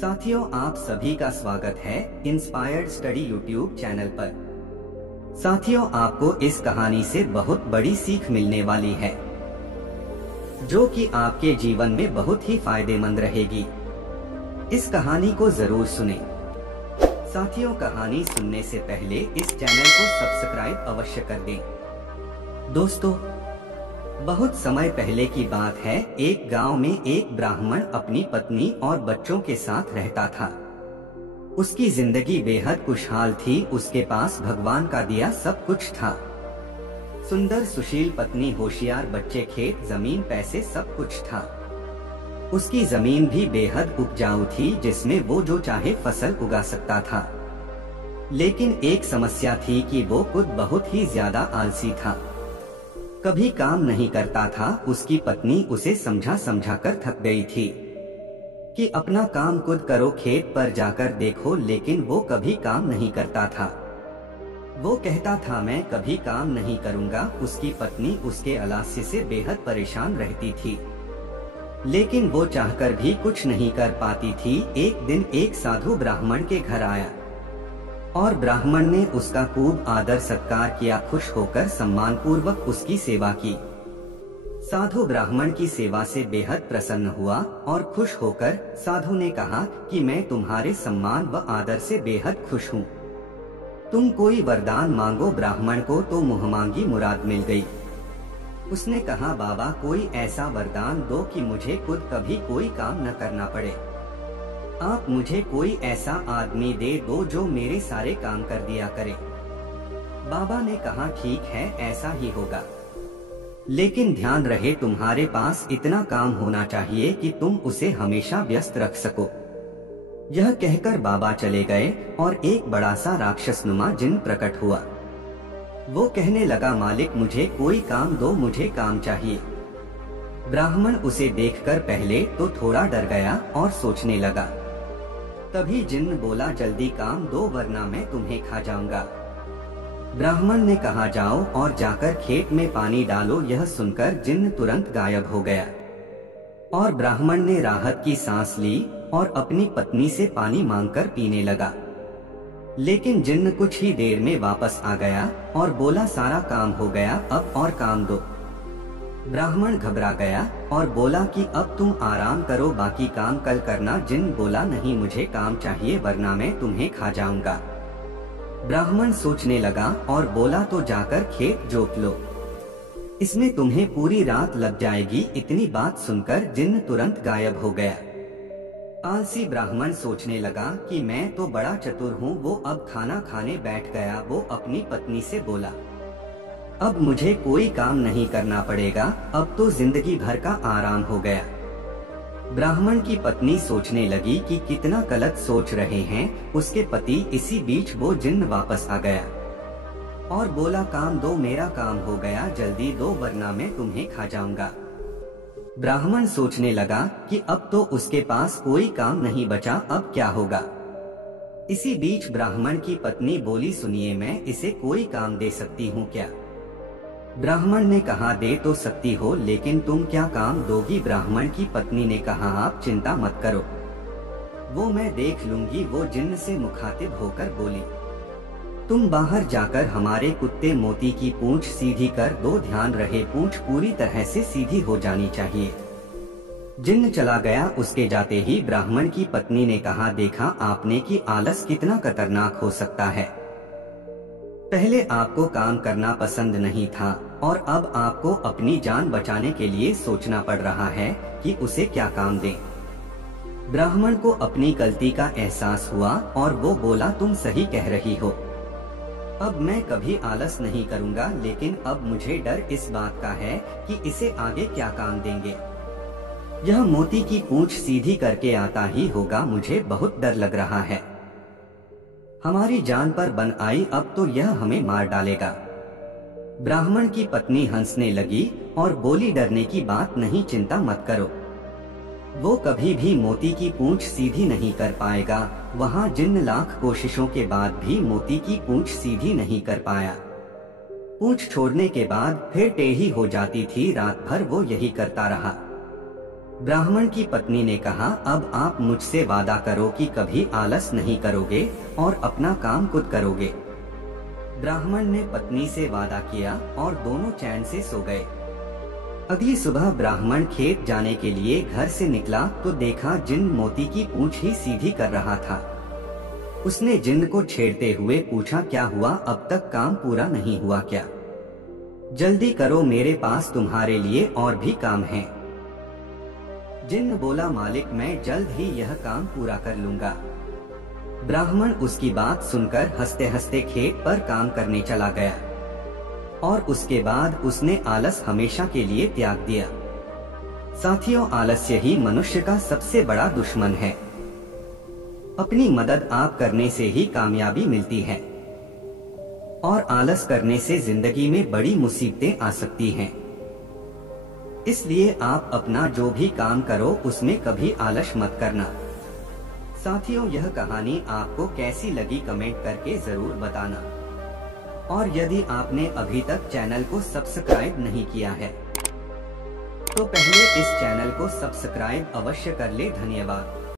साथियों, आप सभी का स्वागत है इंस्पायर्ड स्टडी यूट्यूब चैनल पर। साथियों, आपको इस कहानी से बहुत बड़ी सीख मिलने वाली है जो कि आपके जीवन में बहुत ही फायदेमंद रहेगी। इस कहानी को जरूर सुने। साथियों, कहानी सुनने से पहले इस चैनल को सब्सक्राइब अवश्य कर दें। दोस्तों, बहुत समय पहले की बात है। एक गांव में एक ब्राह्मण अपनी पत्नी और बच्चों के साथ रहता था। उसकी जिंदगी बेहद खुशहाल थी। उसके पास भगवान का दिया सब कुछ था। सुंदर सुशील पत्नी, होशियार बच्चे, खेत जमीन, पैसे, सब कुछ था। उसकी जमीन भी बेहद उपजाऊ थी जिसमें वो जो चाहे फसल उगा सकता था। लेकिन एक समस्या थी कि वो खुद बहुत ही ज्यादा आलसी था, कभी काम नहीं करता था। उसकी पत्नी उसे समझा समझा कर थक गई थी कि अपना काम खुद करो, खेत पर जाकर देखो, लेकिन वो कभी काम नहीं करता था। वो कहता था, मैं कभी काम नहीं करूंगा। उसकी पत्नी उसके आलस्य से बेहद परेशान रहती थी, लेकिन वो चाहकर भी कुछ नहीं कर पाती थी। एक दिन एक साधु ब्राह्मण के घर आया और ब्राह्मण ने उसका खूब आदर सत्कार किया। खुश होकर सम्मान पूर्वक उसकी सेवा की। साधु ब्राह्मण की सेवा से बेहद प्रसन्न हुआ और खुश होकर साधु ने कहा कि मैं तुम्हारे सम्मान व आदर से बेहद खुश हूँ। तुम कोई वरदान मांगो। ब्राह्मण को तो मुहमांगी मुराद मिल गई। उसने कहा, बाबा, कोई ऐसा वरदान दो कि मुझे खुद कभी कोई काम न करना पड़े। आप मुझे कोई ऐसा आदमी दे दो जो मेरे सारे काम कर दिया करे। बाबा ने कहा, ठीक है, ऐसा ही होगा, लेकिन ध्यान रहे तुम्हारे पास इतना काम होना चाहिए कि तुम उसे हमेशा व्यस्त रख सको। यह कहकर बाबा चले गए और एक बड़ा सा राक्षसनुमा जिन प्रकट हुआ। वो कहने लगा, मालिक, मुझे कोई काम दो, मुझे काम चाहिए। ब्राह्मण उसे देखकर पहले तो थोड़ा डर गया और सोचने लगा। तभी जिन्न बोला, जल्दी काम दो वरना मैं तुम्हें खा जाऊंगा। ब्राह्मण ने कहा, जाओ और जाकर खेत में पानी डालो। यह सुनकर जिन्न तुरंत गायब हो गया और ब्राह्मण ने राहत की सांस ली और अपनी पत्नी से पानी मांगकर पीने लगा। लेकिन जिन्न कुछ ही देर में वापस आ गया और बोला, सारा काम हो गया, अब और काम दो। ब्राह्मण घबरा गया और बोला कि अब तुम आराम करो, बाकी काम कल करना। जिन्न बोला, नहीं, मुझे काम चाहिए वरना मैं तुम्हें खा जाऊंगा। ब्राह्मण सोचने लगा और बोला, तो जाकर खेत जोत लो, इसमें तुम्हें पूरी रात लग जाएगी। इतनी बात सुनकर जिन्न तुरंत गायब हो गया। आलसी ब्राह्मण सोचने लगा कि मैं तो बड़ा चतुर हूँ। वो अब खाना खाने बैठ गया। वो अपनी पत्नी से बोला, अब मुझे कोई काम नहीं करना पड़ेगा, अब तो जिंदगी भर का आराम हो गया। ब्राह्मण की पत्नी सोचने लगी कि कितना गलत सोच रहे हैं उसके पति। इसी बीच वो जिन्न वापस आ गया और बोला, काम दो, मेरा काम हो गया, जल्दी दो वरना मैं तुम्हें खा जाऊंगा। ब्राह्मण सोचने लगा कि अब तो उसके पास कोई काम नहीं बचा, अब क्या होगा। इसी बीच ब्राह्मण की पत्नी बोली, सुनिए, मैं इसे कोई काम दे सकती हूँ क्या। ब्राह्मण ने कहा, दे तो सकती हो, लेकिन तुम क्या काम दोगी। ब्राह्मण की पत्नी ने कहा, आप चिंता मत करो, वो मैं देख लूंगी। वो जिन्न से मुखातिब होकर बोली, तुम बाहर जाकर हमारे कुत्ते मोती की पूंछ सीधी कर दो। ध्यान रहे, पूंछ पूरी तरह से सीधी हो जानी चाहिए। जिन्न चला गया। उसके जाते ही ब्राह्मण की पत्नी ने कहा, देखा आपने कि आलस कितना खतरनाक हो सकता है। पहले आपको काम करना पसंद नहीं था और अब आपको अपनी जान बचाने के लिए सोचना पड़ रहा है कि उसे क्या काम दें। ब्राह्मण को अपनी गलती का एहसास हुआ और वो बोला, तुम सही कह रही हो, अब मैं कभी आलस नहीं करूंगा। लेकिन अब मुझे डर इस बात का है कि इसे आगे क्या काम देंगे। यह मोती की पूंछ सीधी करके आता ही होगा। मुझे बहुत डर लग रहा है, हमारी जान पर बन आई, अब तो यह हमें मार डालेगा। ब्राह्मण की पत्नी हंसने लगी और बोली, डरने की बात नहीं, चिंता मत करो, वो कभी भी मोती की पूंछ सीधी नहीं कर पाएगा। वहाँ जिन्न लाख कोशिशों के बाद भी मोती की पूंछ सीधी नहीं कर पाया। पूंछ छोड़ने के बाद फिर टेढ़ी हो जाती थी। रात भर वो यही करता रहा। ब्राह्मण की पत्नी ने कहा, अब आप मुझसे वादा करो कि कभी आलस नहीं करोगे और अपना काम खुद करोगे। ब्राह्मण ने पत्नी से वादा किया और दोनों चैन से सो गए। अगली सुबह ब्राह्मण खेत जाने के लिए घर से निकला तो देखा जिन्न मोती की पूंछ ही सीधी कर रहा था। उसने जिन्न को छेड़ते हुए पूछा, क्या हुआ, अब तक काम पूरा नहीं हुआ क्या? जल्दी करो, मेरे पास तुम्हारे लिए और भी काम है। जिन्न बोला, मालिक मैं जल्द ही यह काम पूरा कर लूंगा। ब्राह्मण उसकी बात सुनकर हंसते हंसते खेत पर काम करने चला गया और उसके बाद उसने आलस हमेशा के लिए त्याग दिया। साथियों, आलस्य ही मनुष्य का सबसे बड़ा दुश्मन है। अपनी मदद आप करने से ही कामयाबी मिलती है और आलस करने से जिंदगी में बड़ी मुसीबतें आ सकती हैं। इसलिए आप अपना जो भी काम करो उसमें कभी आलस मत करना। साथियों, यह कहानी आपको कैसी लगी कमेंट करके जरूर बताना और यदि आपने अभी तक चैनल को सब्सक्राइब नहीं किया है तो पहले इस चैनल को सब्सक्राइब अवश्य कर ले। धन्यवाद।